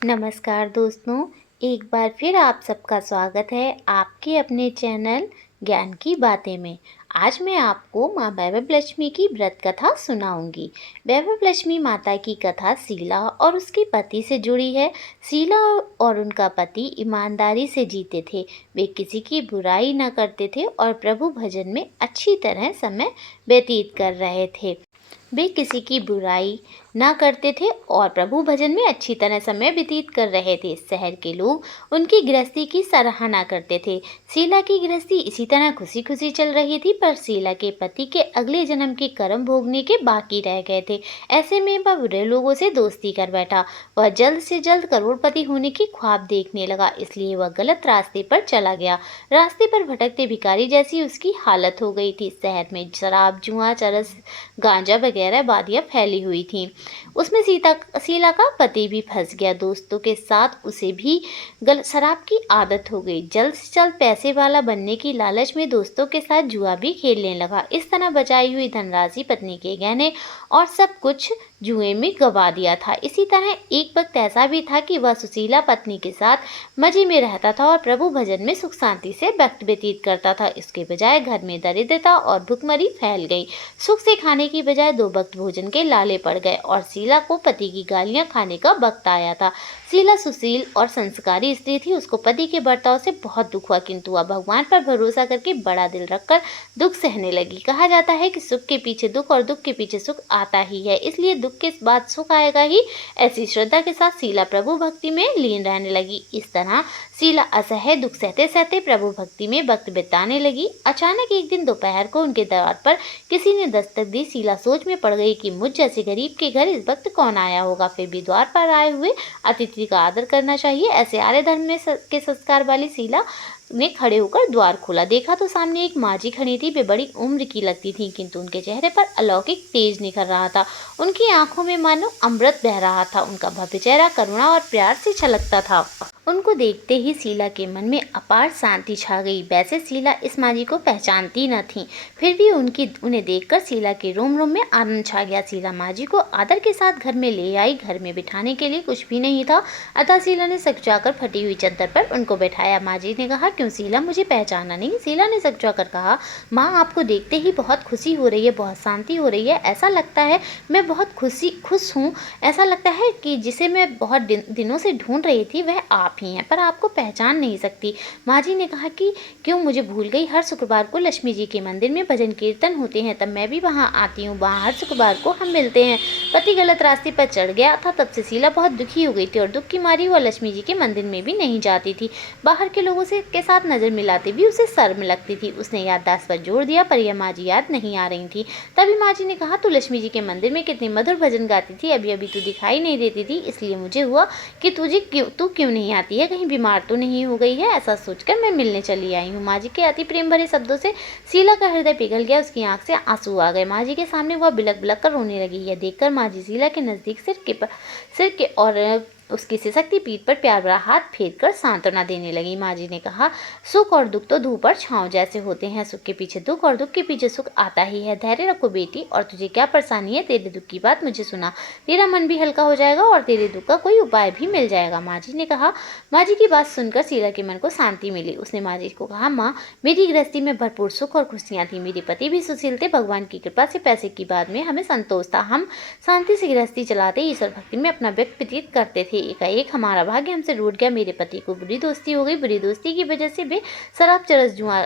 नमस्कार दोस्तों, एक बार फिर आप सबका स्वागत है आपके अपने चैनल ज्ञान की बातें में। आज मैं आपको माँ वैभव लक्ष्मी की व्रत कथा सुनाऊंगी। वैभव लक्ष्मी माता की कथा शीला और उसके पति से जुड़ी है। शीला और उनका पति ईमानदारी से जीते थे। वे किसी की बुराई न करते थे और प्रभु भजन में अच्छी तरह समय व्यतीत कर रहे थे। वे किसी की बुराई ना करते थे और प्रभु भजन में अच्छी तरह समय व्यतीत कर रहे थे। शहर के लोग उनकी गृहस्थी की सराहना करते थे। शीला की गृहस्थी इसी तरह खुशी खुशी चल रही थी, पर शीला के पति के अगले जन्म के कर्म भोगने के बाकी रह गए थे। ऐसे में वह बुरे लोगों से दोस्ती कर बैठा। वह जल्द से जल्द करोड़पति होने की ख्वाब देखने लगा, इसलिए वह गलत रास्ते पर चला गया। रास्ते पर भटकते भिखारी जैसी उसकी हालत हो गई थी। शहर में शराब, जुआ, चरस, गांजा वगैरह वादियां फैली हुई थीं। उसमें शीला का पति भी फंस गया। दोस्तों के साथ उसे भी शराब की आदत हो गई। जल्द से जल्द पैसे वाला बनने की लालच में दोस्तों के साथ जुआ भी खेलने लगा। इस तरह बचाई हुई धनराशि, पत्नी के गहने और सब कुछ जुए में गवा दिया था। इसी तरह एक वक्त ऐसा भी था कि वह सुशीला पत्नी के साथ मजे में रहता था और प्रभु भजन में सुख शांति से वक्त व्यतीत करता था। इसके बजाय घर में दरिद्रता और भुखमरी फैल गई। सुख से खाने की बजाय 2 वक्त भोजन के लाले पड़ गए और शीला को पति की गालियां खाने का वक्त आया था। शीला सुशील और संस्कारी स्त्री थी। उसको पति के बर्ताव से बहुत दुख हुआ, किंतु वह भगवान पर भरोसा करके बड़ा दिल रखकर दुख सहने लगी। कहा जाता है कि सुख के पीछे दुख और दुख के पीछे सुख आता ही है, इसलिए दुख के बाद सुख आएगा ही। ऐसी श्रद्धा के साथ शीला प्रभु भक्ति में लीन रहने लगी। इस तरह शीला असह्य दुख सहते सहते प्रभु भक्ति में वक्त बिताने लगी। अचानक एक दिन दोपहर को उनके द्वार पर किसी ने दस्तक दी। शीला सोच में पड़ गई कि मुझ जैसे गरीब के घर इस वक्त कौन आया होगा। फिर भी द्वार पर आए हुए अतिथि का आदर करना चाहिए, ऐसे आर्य धर्म में के संस्कार वाली शीला ने खड़े होकर द्वार खोला। देखा तो सामने एक माजी खड़ी थी। वे बड़ी उम्र की लगती थी, किंतु उनके चेहरे पर अलौकिक तेज निखर रहा था। उनकी आंखों में मानो अमृत बह रहा था। उनका भव्य चेहरा करुणा और प्यार से छलकता था। उनको देखते ही शीला के मन में अपार शांति छा गई। वैसे शीला इस माजी को पहचानती न थी, फिर भी उन्हें देखकर शीला के रोम रोम में आनंद छा गया। शीला माजी को आदर के साथ घर में ले आई। घर में बिठाने के लिए कुछ भी नहीं था, अतः शीला ने सकुचाकर फटी हुई चद्दर पर उनको बैठाया। माजी ने कहा, क्यों शीला, मुझे पहचाना नहीं? शीला ने सकुचाकर कहा, माँ, आपको देखते ही बहुत खुशी हो रही है, बहुत शांति हो रही है। ऐसा लगता है मैं बहुत खुश हूँ। ऐसा लगता है कि जिसे मैं बहुत दिनों से ढूंढ रही थी वह आप ही हैं, पर आपको पहचान नहीं सकती। माजी ने कहा कि क्यों, मुझे भूल गई? हर शुक्रवार को लक्ष्मी जी के मंदिर में भजन कीर्तन होते हैं, तब मैं भी वहाँ आती हूँ। वहाँ हर शुक्रवार को हम मिलते हैं। पति गलत रास्ते पर चढ़ गया था, तब से शीला बहुत दुखी हो गई थी और दुख की मारी वह लक्ष्मी जी के मंदिर में भी नहीं जाती थी। बाहर के लोगों के साथ नजर मिलाते भी उसे शर्म लगती थी। उसने याददाश्त पर जोर दिया, पर यह माजी याद नहीं आ रही थी। तभी माजी ने कहा, तू लक्ष्मी जी के मंदिर में कितने मधुर भजन गाती थी, अभी अभी तू दिखाई नहीं देती थी, इसलिए मुझे हुआ कि तू क्यों नहीं आती है, कहीं बीमार तो नहीं हो गई है? ऐसा सोचकर मैं मिलने चली आई हूँ। माजी के अति प्रेम भरे शब्दों से शीला का हृदय पिघल गया। उसकी आंख से आंसू आ गए। माजी के सामने वह बिलक बिलक कर रोने लगी। यह देखकर माजी शीला के नजदीक सिर के और उसकी सिसकती पीठ पर प्यार भरा हाथ फेर कर सांत्वना देने लगी। माजी ने कहा, सुख और दुख तो धूप और छांव जैसे होते हैं। सुख के पीछे दुख और दुख के पीछे सुख आता ही है। धैर्य रखो बेटी, और तुझे क्या परेशानी है? तेरे दुख की बात मुझे सुना, तेरा मन भी हल्का हो जाएगा और तेरे दुख का कोई उपाय भी मिल जाएगा। माजी ने कहा। माजी की बात सुनकर शीला के मन को शांति मिली। उसने माजी को कहा, माँ, मेरी गृहस्थी में भरपूर सुख और खुशियाँ थी। मेरे पति भी सुशील थे। भगवान की कृपा से पैसे की बात में हमें संतोष था। हम शांति से गृहस्थी चलाते ईश्वर भक्ति में अपना व्यक्त व्यतीत करते थे। एकाएक हमारा भाग्य हमसे रूठ गया। मेरे पति को बुरी दोस्ती हो गई। बुरी दोस्ती की वजह से वे शराब, चरस, जुआ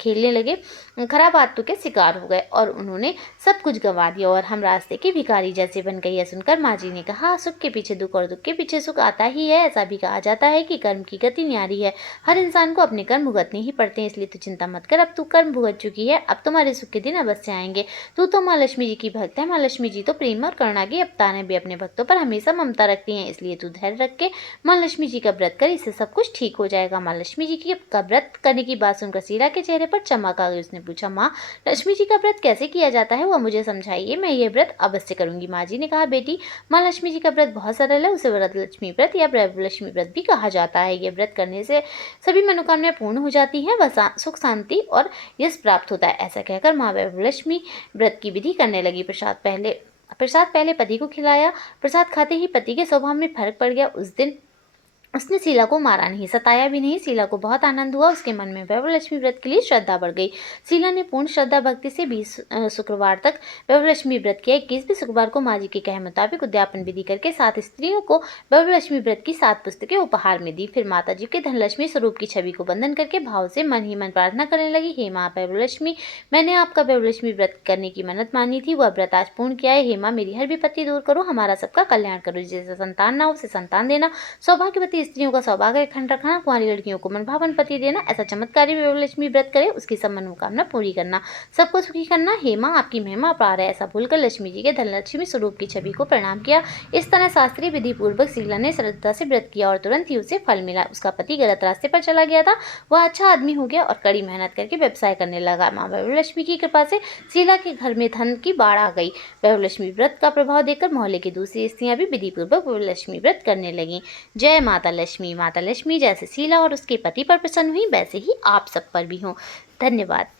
खेलने लगे, खराब आदतों के शिकार हो गए और उन्होंने सब कुछ गंवा दिया और हम रास्ते के भिखारी जैसे बन गए। यह सुनकर माजी ने कहा, सुख के पीछे दुख और दुख के पीछे सुख आता ही है। ऐसा भी कहा जाता है कि कर्म की गति न्यारी है। हर इंसान को अपने कर्म भुगतने ही पड़ते हैं, इसलिए तू चिंता मत कर। अब तू कर्म भुगत चुकी है, अब तुम्हारे सुख के दिन अवश्य आएंगे। तू तो माँ लक्ष्मी जी की भक्त है। माँ लक्ष्मी जी तो प्रेम और करुणा की अवतार है। वे अपने भक्तों पर हमेशा ममता रखती हैं, इसलिए तू धैर्य रख के माँ लक्ष्मी जी का व्रत कर, इससे सब कुछ ठीक हो जाएगा। माँ लक्ष्मी जी का व्रत करने की बात सुनकर शीला के चेहरे पर चमक आ गई। उसने पूछा, माँ, लक्ष्मी जी का व्रत कैसे किया जाता है, वह मुझे समझाइए, मैं ये व्रत अवश्य करूंगी। माँ जी ने कहा, बेटी, माँ लक्ष्मी जी का व्रत बहुत सरल है। उसे व्रत लक्ष्मी व्रत या लक्ष्मी व्रत भी कहा जाता है। यह व्रत करने से सभी मनोकामनाएं पूर्ण हो जाती हैं, वह सुख शांति और यश प्राप्त होता है। ऐसा कहकर माँ लक्ष्मी व्रत की विधि करने लगी। प्रसाद पहले प्रसाद पहले पति को खिलाया। प्रसाद खाते ही पति के स्वभाव में फर्क पड़ गया। उस दिन उसने शीला को मारा नहीं, सताया भी नहीं। शीला को बहुत आनंद हुआ। उसके मन में वैभवलक्ष्मी व्रत के लिए श्रद्धा बढ़ गई। शीला ने पूर्ण श्रद्धा भक्ति से 20 शुक्रवार तक वैभवलक्ष्मी व्रत किया। 21वें शुक्रवार को माँ जी के कहे मुताबिक उद्यापन विधि करके 7 स्त्रियों को वैभवलक्ष्मी व्रत की 7 पुस्तकें उपहार में दी। फिर माता जी के धनलक्ष्मी स्वरूप की छवि को बंधन करके भाव से मन ही मन प्रार्थना करने लगी, हे माँ वैभवलक्ष्मी, मैंने आपका वैभवलक्ष्मी व्रत करने की मन्नत मानी थी, वह व्रत आज पूर्ण किया है। हे माँ, मेरी हर विपत्ति दूर करो, हमारा सबका कल्याण करो, जिसे संतान ना हो उसे संतान देना, सौभाग्यवती स्त्रियों का सौभाग्य अखंड रखना, कुंवारी लड़कियों को मनभावन पति देना, ऐसा चमत्कारी वैभवलक्ष्मी व्रत करे, उसकी सब मनोकामना पूरी करना, सबको सुखी करना। हे माँ, आपकी महिमा अपार है। ऐसा भूलकर लक्ष्मी जी के धनलक्ष्मी स्वरूप की छवि को प्रणाम किया। इस तरह शास्त्रीय विधि पूर्वक शीला ने श्रद्धा से व्रत किया और तुरंत ही उसे फल मिला। उसका पति गलत रास्ते पर चला गया था, वह अच्छा आदमी हो गया और कड़ी मेहनत करके व्यवसाय करने लगा। माँ वैभवलक्ष्मी की कृपा से शीला के घर में धन की बाढ़ आ गई। वैभवलक्ष्मी व्रत का प्रभाव देखकर मोहल्ले की दूसरी स्त्रियां भी विधि पूर्वक वैभवलक्ष्मी व्रत करने लगीं। जय माता लक्ष्मी। माता लक्ष्मी जैसे शीला और उसके पति पर प्रसन्न हुई, वैसे ही आप सब पर भी हों। धन्यवाद।